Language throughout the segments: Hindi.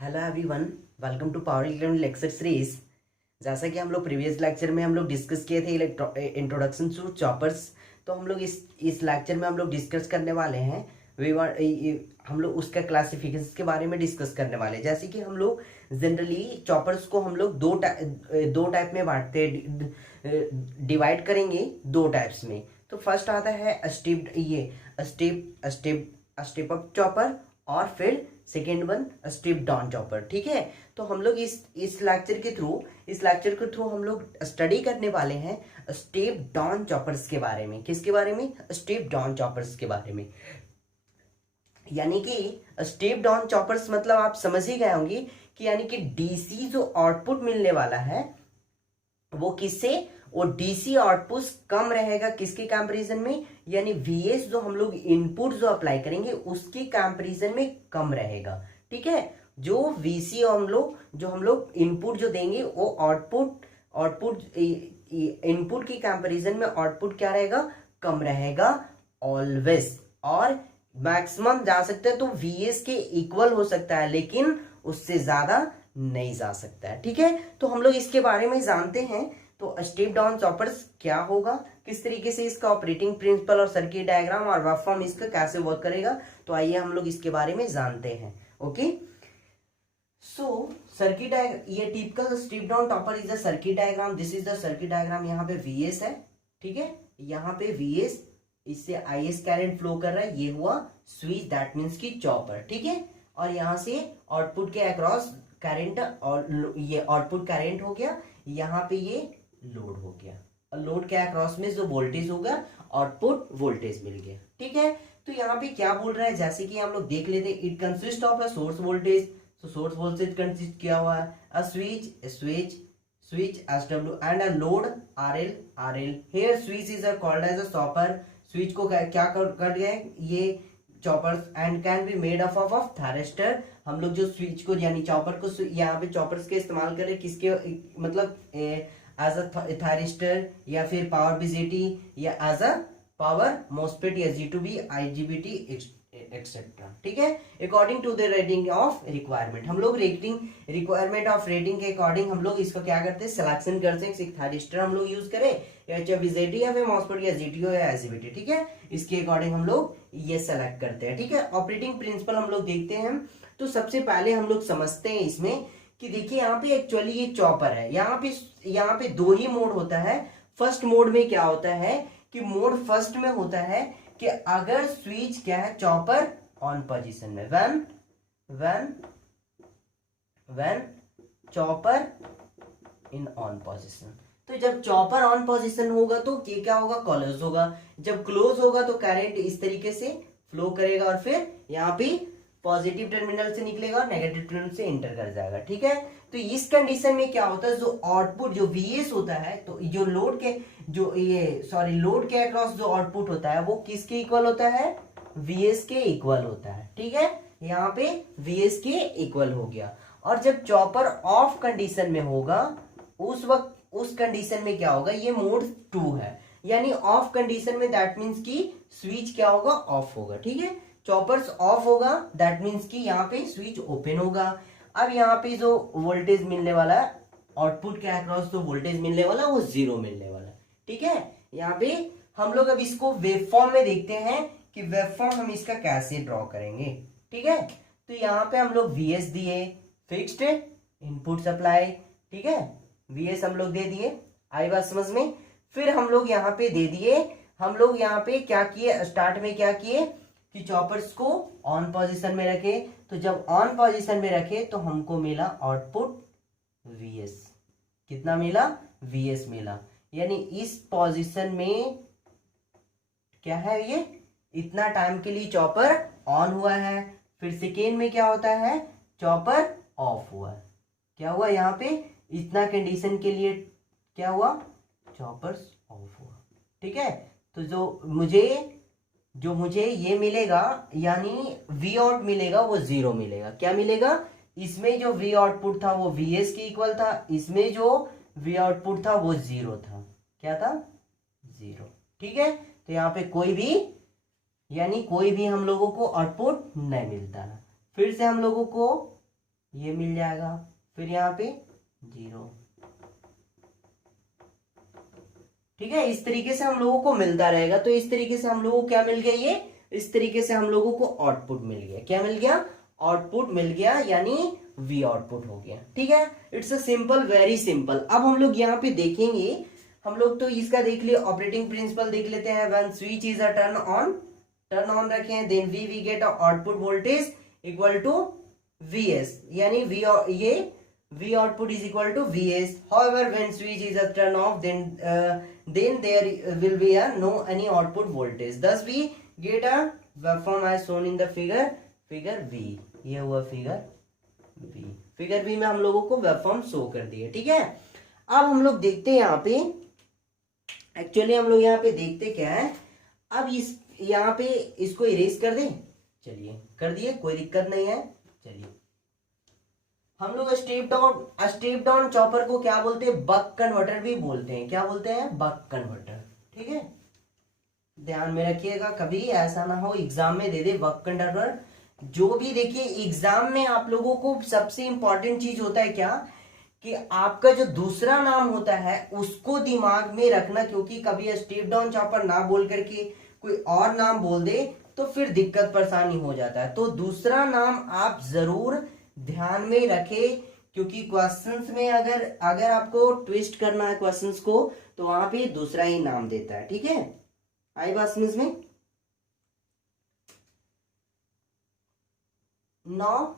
Hello everyone, welcome to power electronic lecture series. जैसा कि हम लोग प्रीवियस लेक्चर में हम लोग डिस्कस किए थे इंट्रोडक्शन टू चॉपर्स। तो हम लोग इस लेक्चर में हम लोग डिस्कस करने वाले हैं हम लोग उसका क्लासिफिकेशन के बारे में डिस्कस करने वाले हैं। जैसे कि हम लोग जनरली चॉपर्स को हम लोग दो टाइप में बांटते हैं, डिवाइड करेंगे दो टाइप्स में। तो फर्स्ट आता है स्टेप अप चॉपर और फिर second one step down chopper. ठीक है, तो हम लोग इस लेक्चर के थ्रू हम लोग स्टडी करने वाले हैं स्टेप डाउन चॉपर्स के बारे में। किसके बारे में? स्टेप डाउन चॉपर्स के बारे में। यानी कि स्टेप डाउन चॉपर्स मतलब आप समझ ही गए होंगे कि यानी कि डीसी जो आउटपुट मिलने वाला है वो किससे, वो डीसी आउटपुट कम रहेगा किसके कंपैरिजन में, यानी वीएस जो हम लोग इनपुट जो अप्लाई करेंगे उसके कंपैरिजन में कम रहेगा। ठीक है, जो वीसी हम लोग इनपुट जो देंगे वो आउटपुट इनपुट की कंपैरिजन में आउटपुट क्या रहेगा? कम रहेगा ऑलवेज। और मैक्सिमम जा सकता है तो वीएस के इक्वल हो सकता है, लेकिन उससे ज्यादा नहीं जा सकता है। ठीक है, तो हम लोग इसके बारे में जानते हैं। तो स्टेप डाउन चॉपर्स क्या होगा, किस तरीके से इसका ऑपरेटिंग प्रिंसिपल और सर्किट डायग्राम और वेव फॉर्म इसका कैसे वर्क करेगा, तो आइए हम लोग इसके बारे में जानते हैं। ओके, सो सर्किट डायग्राम, ये typical step down topper is the circuit diagram. This is the circuit diagram. यहाँ पे वीएस है, ठीक है, यहाँ पे वीएस, इससे आईएस करंट फ्लो कर रहा है, ये हुआ स्विच, दैट मीन्स की चॉपर। ठीक है, और यहाँ से आउटपुट के अक्रॉस करंट, और ये आउटपुट करंट हो गया, यहाँ पे ये लोड हो गया, और लोड के अक्रॉस में जो वोल्टेज होगा आउटपुट वोल्टेज मिल गया। ठीक है, तो यहाँ पे क्या बोल रहा है, जैसे कि हम लोग देख लेते हैं, it consist of a source voltage. तो सोर्स वोल्टेज कंसिस्ट किया हुआ है अ switch SW and a load RL। here switch is called as a chopper। Switch को क्या कर गया है ये choppers, and can be made up of thyristor. हम लोग जो स्विच को यानी चॉपर को यहाँ पे चॉपर्स के इस्तेमाल करें किसके, मतलब एज अ थायरिस्टर या फिर पावर बीजेटी या एज अ पावर मोस्फेट या G2B IGBT एक्सेट्रा। ठीक है, according to the rating of requirement, हम लोग रिक्वायरमेंट ऑफ रेटिंग के अकॉर्डिंग हम लोग इसको क्या करते हैं, सिलेक्शन करते हैं। एक थायरिस्टर हम लोग यूज करें या बीजेटी या फिर मॉस्फेट या जीटीओ या IGBT। ठीक है, इसके अकॉर्डिंग हम लोग ये सेलेक्ट करते हैं। ठीक है, ऑपरेटिंग प्रिंसिपल हम लोग देखते हैं। तो सबसे पहले हम लोग समझते हैं इसमें कि देखिए यहाँ पे एक्चुअली ये चॉपर है, यहाँ पे दो ही मोड होता है। फर्स्ट मोड में क्या होता है कि मोड फर्स्ट में होता है कि अगर स्विच क्या है, चॉपर ऑन पोजीशन में, when chopper in on position. तो जब चॉपर ऑन पोजीशन होगा तो ये क्या होगा, क्लोज होगा। जब क्लोज होगा तो करंट इस तरीके से फ्लो करेगा और फिर यहाँ पे पॉजिटिव टर्मिनल से निकलेगा और नेगेटिव टर्मिनल से इंटर कर जाएगा। ठीक है, तो इस कंडीशन में क्या होता है, जो आउटपुट जो वीएस होता है, तो जो लोड के अक्रॉस जो आउटपुट होता है वो किसके इक्वल होता है, वीएस के इक्वल होता है। ठीक है, यहाँ पे वीएस के इक्वल हो गया। और जब चॉपर ऑफ कंडीशन में होगा उस वक्त, उस कंडीशन में क्या होगा, ये मोड 2 है, यानी ऑफ कंडीशन में दैट मीन्स की स्विच क्या होगा, ऑफ होगा। ठीक है, चॉपर्स ऑफ होगा दैट मीन्स कि यहाँ पे स्विच ओपन होगा। अब यहाँ पे जो वोल्टेज मिलने वाला है, आउटपुट के अक्रॉस जो वोल्टेज मिलने वाला वो 0 मिलने वाला। ठीक है, यहाँ पे हम लोग अब इसको वेवफॉर्म में देखते हैं कि वेवफॉर्म हम इसका कैसे ड्रॉ करेंगे। ठीक है, तो यहाँ पे हम लोग वीएस दिए, फिक्स्ड इनपुट सप्लाई। ठीक है, वीएस हम लोग दे दिए, आई बात समझ में। फिर हम लोग यहाँ पे दे दिए, हम लोग यहाँ पे क्या किए, स्टार्ट में क्या किए कि चॉपर्स को ऑन पोजीशन में रखे। तो जब ऑन पोजीशन में रखे तो हमको मिला आउटपुट वीएस। कितना मिला, वीएस मिला, यानी इस पोजीशन में क्या है, ये इतना टाइम के लिए चॉपर ऑन हुआ है। फिर सेकेंड में क्या होता है, चॉपर ऑफ हुआ है। क्या हुआ, यहाँ पे इतना कंडीशन के लिए क्या हुआ, चॉपर्स ऑफ हुआ। ठीक है, तो जो मुझे ये मिलेगा यानी वी आउट मिलेगा वो 0 मिलेगा। क्या मिलेगा, इसमें जो वी आउटपुट था वो वीएस के इक्वल था, इसमें जो वी आउटपुट था वो 0 था। क्या था, 0। ठीक है, तो यहाँ पे कोई भी हम लोगों को आउटपुट नहीं मिलता है। फिर से हम लोगों को ये मिल जाएगा, फिर यहाँ पे 0। ठीक है, इस तरीके से हम लोगों को मिलता रहेगा। तो इस तरीके से हम लोगों को क्या मिल गया, ये इस तरीके से हम लोगों को आउटपुट मिल गया। क्या मिल गया, आउटपुट मिल गया, यानी वी आउटपुट हो गया। ठीक है, it's a simple, very simple. अब हम लोग यहाँ पे देखेंगे, हम लोग तो इसका देख लिए, ऑपरेटिंग प्रिंसिपल देख लेते हैं। When switch is a turn on रखे हैं, then we get a output voltage equal to Vs, यानी ये V output is equal to Vs. However, when switch is a turn off, then there will be a no any output voltage. Thus, we get a waveform as shown in the figure V. ये हुआ फिगर V. फिगर V में हम लोगों को वेवफॉर्म शो कर दिए। ठीक है, अब हम लोग देखते हैं यहाँ पे, एक्चुअली हम लोग यहाँ पे देखते क्या है। अब इस यहाँ पे इसको इरेज कर दे, चलिए कर दिए, कोई दिक्कत नहीं है। चलिए, हम लोग स्टेप डाउन चॉपर को क्या बोलते हैं, बक कन्वर्टर भी बोलते हैं। क्या बोलते हैं, बक कन्वर्टर। ठीक है, ध्यान में रखिएगा, कभी ऐसा ना हो एग्जाम में दे दे बक कन्वर्टर। जो भी देखिए एग्जाम में आप लोगों को सबसे इंपॉर्टेंट चीज होता है क्या, कि आपका जो दूसरा नाम होता है उसको दिमाग में रखना, क्योंकि कभी स्टेप डाउन चॉपर ना बोल करके कोई और नाम बोल दे तो फिर दिक्कत परेशानी हो जाता है। तो दूसरा नाम आप जरूर ध्यान में रखें, क्योंकि क्वेश्चंस में अगर आपको ट्विस्ट करना है क्वेश्चंस को, तो वहां पे दूसरा ही नाम देता है। ठीक है, आई बात समझ में। No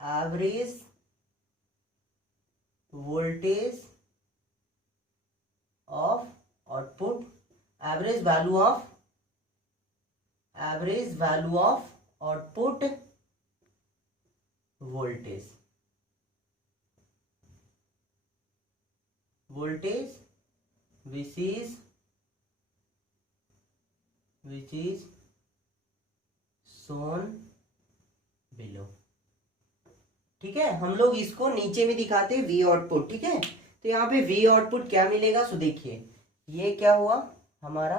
average voltage of output, average value of output voltage which is shown below। ठीक है, हम लोग इसको नीचे में दिखाते हैं वी आउटपुट। ठीक है, तो यहाँ पे वी आउटपुट क्या मिलेगा, सो देखिए ये क्या हुआ हमारा,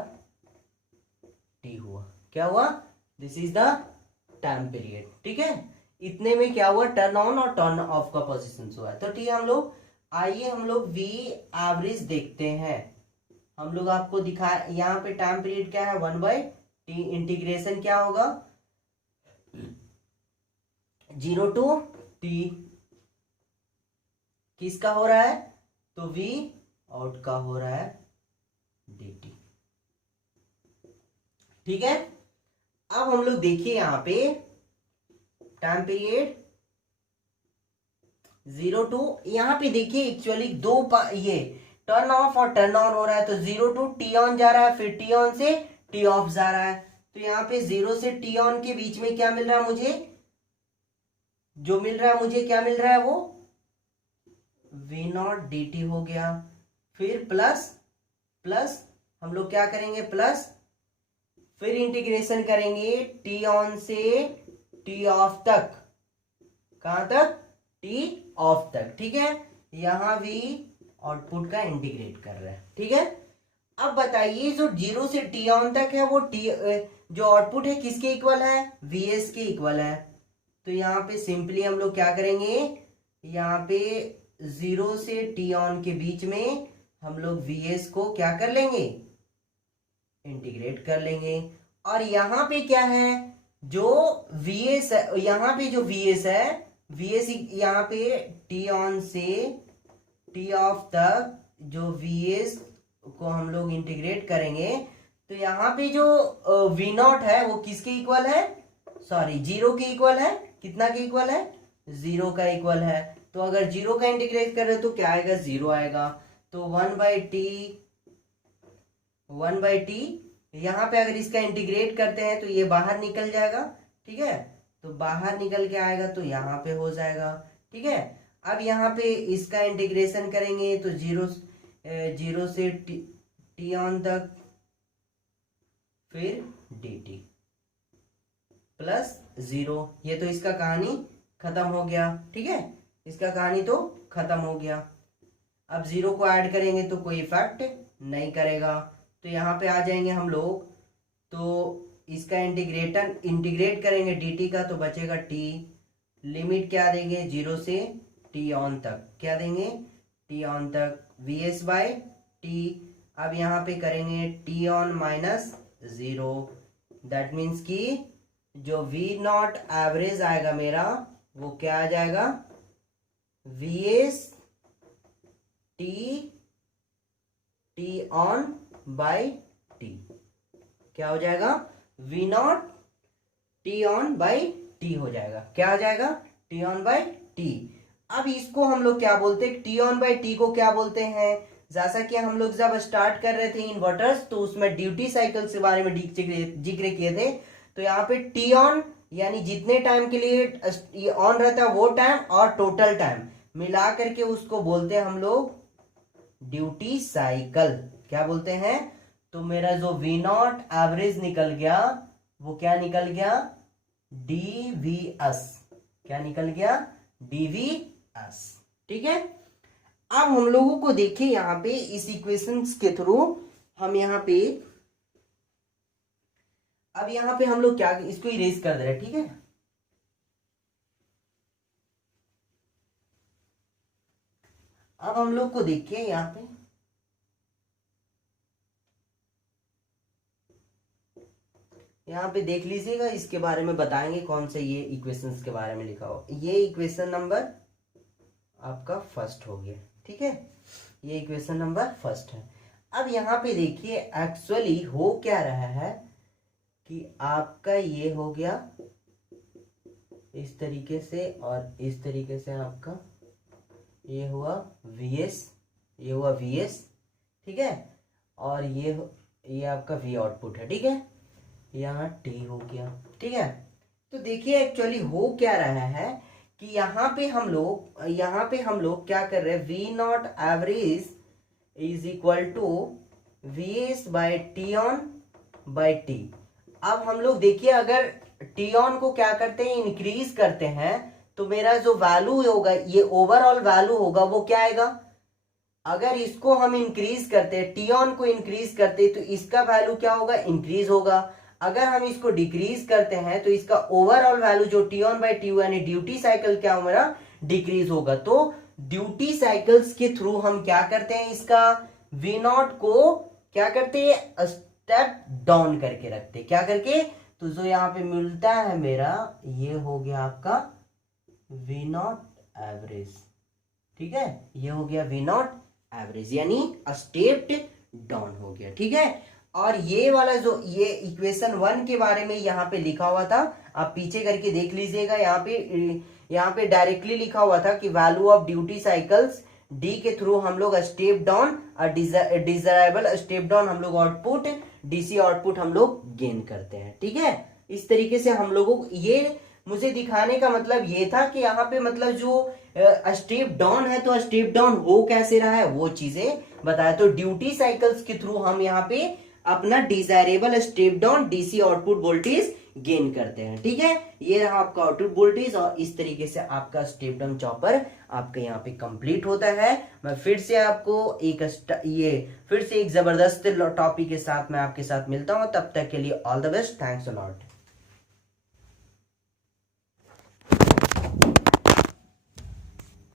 टी हुआ। क्या हुआ, this is the time period. ठीक है, इतने में क्या हुआ, टर्न ऑन और टर्न ऑफ का पोजीशन हुआ। तो ठीक है, हम लोग आइए हम लोग वी एवरेज देखते हैं। हम लोग आपको दिखा, यहाँ पे टाइम पीरियड क्या है, 1/t, इंटीग्रेशन क्या होगा 0 to t, किसका हो रहा है, तो वी आउट का हो रहा है dt। ठीक है, अब हम लोग देखिए यहाँ पे टाइम पीरियड 0 to, यहाँ पे देखिए एक्चुअली ये टर्न ऑफ और टर्न ऑन हो रहा है। तो 0 to t ऑन जा रहा है, फिर t ऑन से t ऑफ जा रहा है। तो यहाँ पे 0 से t ऑन के बीच में क्या मिल रहा है मुझे, जो मिल रहा है मुझे क्या मिल रहा है, वो v0 dt हो गया। फिर प्लस हम लोग क्या करेंगे, प्लस, फिर इंटीग्रेशन करेंगे t ऑन से t ऑफ तक, कहां तक, t ऑफ तक। ठीक है, यहां भी आउटपुट का इंटीग्रेट कर रहा है। ठीक है, अब बताइए जो 0 से t ऑन तक है वो जो आउटपुट है किसके इक्वल है, vs के इक्वल है। तो यहाँ पे सिंपली हम लोग क्या करेंगे, यहाँ पे 0 से t ऑन के बीच में हम लोग vs को क्या कर लेंगे, इंटीग्रेट कर लेंगे। और यहाँ पे क्या है, जो vs है, यहाँ पे जो vs है, vs यहाँ पे t ऑन से t ऑफ तक जो vs को हम लोग इंटीग्रेट करेंगे। तो यहाँ पे जो v0 है वो किसके इक्वल है, सॉरी 0 के इक्वल है। कितना के इक्वल है, 0 का इक्वल है। तो अगर 0 का इंटीग्रेट करें तो क्या आएगा, 0 आएगा। तो 1/t यहाँ पे अगर इसका इंटीग्रेट करते हैं तो ये बाहर निकल जाएगा। ठीक है, तो बाहर निकल के आएगा तो यहाँ पे हो जाएगा। ठीक है, अब यहाँ पे इसका इंटीग्रेशन करेंगे तो 0 से t ऑन तक, फिर dt प्लस 0। ये तो इसका कहानी खत्म हो गया। ठीक है, इसका कहानी तो खत्म हो गया। अब 0 को ऐड करेंगे तो कोई इफेक्ट नहीं करेगा। तो यहाँ पे आ जाएंगे हम लोग, तो इसका इसका इंटीग्रेट करेंगे dt का तो बचेगा t, लिमिट क्या देंगे 0 से t ऑन तक, क्या देंगे t ऑन तक vs बाय t। अब यहाँ पे करेंगे t on minus 0, that means कि जो v नॉट एवरेज आएगा मेरा वो क्या आ जाएगा vs t on by t, क्या हो जाएगा v not t on by t हो जाएगा, क्या आ जाएगा t ऑन बाय t। अब इसको हम लोग क्या बोलते हैं, t ऑन बाय t को क्या बोलते हैं, जैसा कि हम लोग जब स्टार्ट कर रहे थे इन्वर्टर्स तो उसमें ड्यूटी साइकिल के बारे में जिक्र किए थे। तो यहाँ पे टी ऑन यानी जितने टाइम के लिए ऑन रहता है वो टाइम और टोटल टाइम मिला करके उसको बोलते हैं हम लोग ड्यूटी साइकिल, क्या बोलते हैं। तो मेरा जो वी नॉट एवरेज निकल गया वो क्या निकल गया डीवीएस, क्या निकल गया डीवीएस, ठीक है। अब हम लोगों को देखिए यहाँ पे इस इक्वेशंस के थ्रू हम यहाँ पे अब यहाँ पे हम लोग क्या इसको इरेज कर दे रहे हैं, ठीक है। अब हम लोग को देखिए यहाँ पे देख लीजिएगा, इसके बारे में बताएंगे कौन से ये इक्वेशंस के बारे में लिखा हो। ये इक्वेशन नंबर आपका फर्स्ट हो गया, ठीक है, ये इक्वेशन नंबर फर्स्ट है। अब यहाँ पे देखिए एक्चुअली हो क्या रहा है कि आपका ये हो गया इस तरीके से और इस तरीके से आपका ये हुआ VS, ये हुआ VS, ठीक है, और ये आपका V आउटपुट है, ठीक है, यहाँ T हो गया, ठीक है। तो देखिए एक्चुअली हो क्या रहा है कि यहाँ पे हम लोग क्या कर रहे हैं, V not average is equal to VS by T on by T। अब हम लोग देखिए अगर T ऑन को क्या करते हैं इंक्रीज करते हैं तो मेरा जो वैल्यू होगा ये ओवरऑल वैल्यू होगा वो क्या आएगा, अगर इसको हम इंक्रीज करते हैं T ऑन को इंक्रीज करते तो इसका वैल्यू क्या होगा इंक्रीज होगा, अगर हम इसको डिक्रीज करते हैं तो इसका ओवरऑल वैल्यू जो T ऑन बाय T यानी ड्यूटी साइकिल क्या हमारा डिक्रीज होगा। तो ड्यूटी साइकिल्स के थ्रू हम क्या करते हैं, इसका V नॉट को क्या करते हैं स्टेप डाउन करके रखते, क्या करके, तो जो यहाँ पे मिलता है मेरा ये हो गया आपका V नॉट एवरेज, ठीक है, ये हो गया V नॉट एवरेज यानी स्टेप्ड डाउन हो गया, ठीक है। और ये वाला जो ये इक्वेशन 1 के बारे में यहाँ पे लिखा हुआ था, आप पीछे करके देख लीजिएगा, यहाँ पे डायरेक्टली लिखा हुआ था कि value of duty cycles D के थ्रू हम लोग स्टेप डाउन और डिजायरेबल स्टेप डाउन हम लोग आउटपुट डीसी आउटपुट हम लोग गेन करते हैं, ठीक है। इस तरीके से हम लोगों को ये मुझे दिखाने का मतलब ये था कि यहाँ पे मतलब जो स्टेप डाउन है तो स्टेप डाउन हो कैसे रहा है वो चीजें बताया। तो ड्यूटी साइकिल्स के थ्रू हम यहाँ पे अपना desirable step down DC output voltage gain करते हैं, ठीक है। ये रहा आपका आउटपुट वोल्टेज और इस तरीके से आपका स्टेप डाउन चॉपर आपका यहाँ पे कंप्लीट होता है। मैं फिर से आपको एक जबरदस्त टॉपिक के साथ मैं आपके साथ मिलता हूँ, तब तक के लिए all the best, thanks a lot.